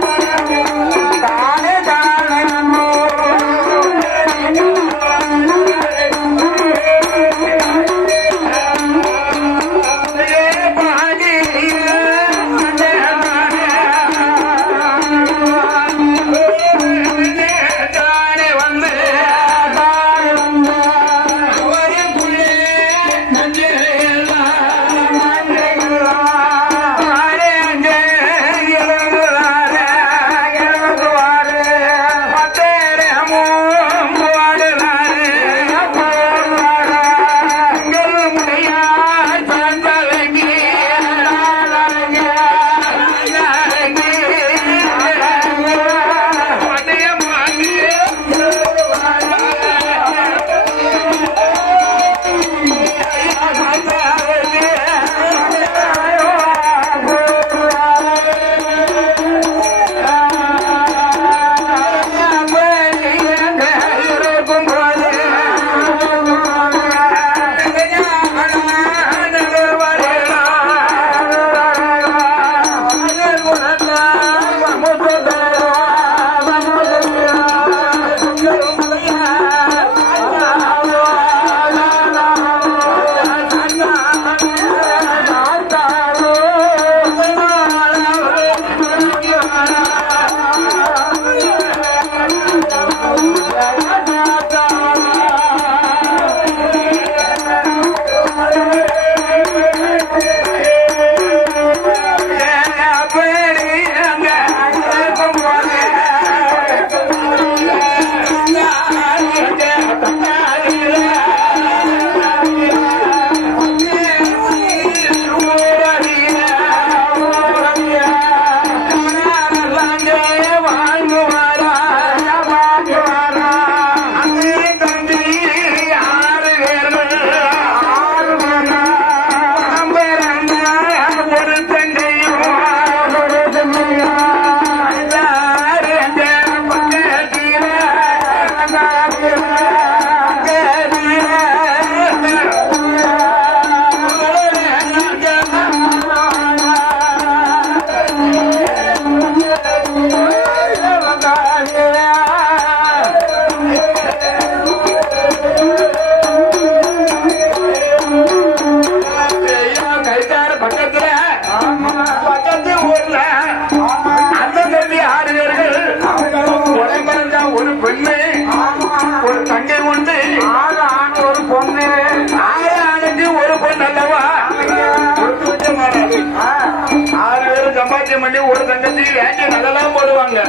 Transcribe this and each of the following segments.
Thank you. போடுவாங்க.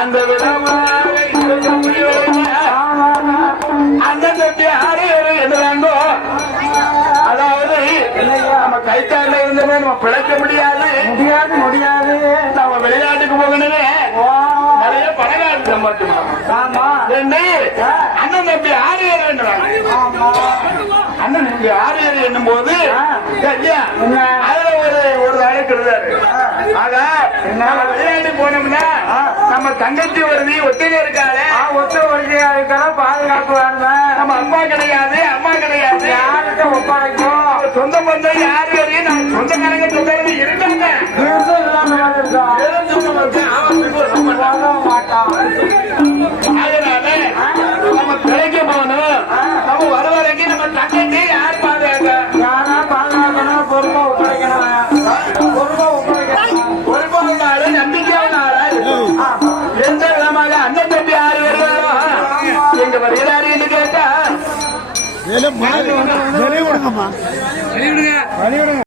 அந்த விதமாக இருக்கக்கூடியவர்கள் அண்ணன் தம்பி ஆறு பேரும் அதாவது நம்ம கைத்தால இருந்தமே நம்ம பிழைக்க முடியாது. முடியாது முடியாது நம்ம வெளிநாட்டுக்கு போகணுமே. நிறைய பணக்காரன் சம்பாதிக்கணும் அண்ணன் தம்பி ஆறு பேர் அண்ணன் தம்பி ஆறு என்னும் போது அதுல ஒரு ஒரு வேலைக்கு நம்ம வெளிநாட்டுக்கு போனோம்னா நம்ம தங்கச்சி வருதி ஒத்திகை இருக்காளே. ஒத்த பாதுகாப்பு வேணும்? நம்ம அப்பா கிடையாது அம்மா கிடையாது. யார்கிட்ட ஒப்படைக்கும் சொந்த பந்தம் யாரு வரையும் நம்ம சொந்தக்காரங்க சொந்தக்காரங்க இருக்காங்க. இருந்து இல்லாம எங்க வருகிறாரு என்று கேட்டா? வெளியே விடுங்கம்மா வெளியே விடுங்க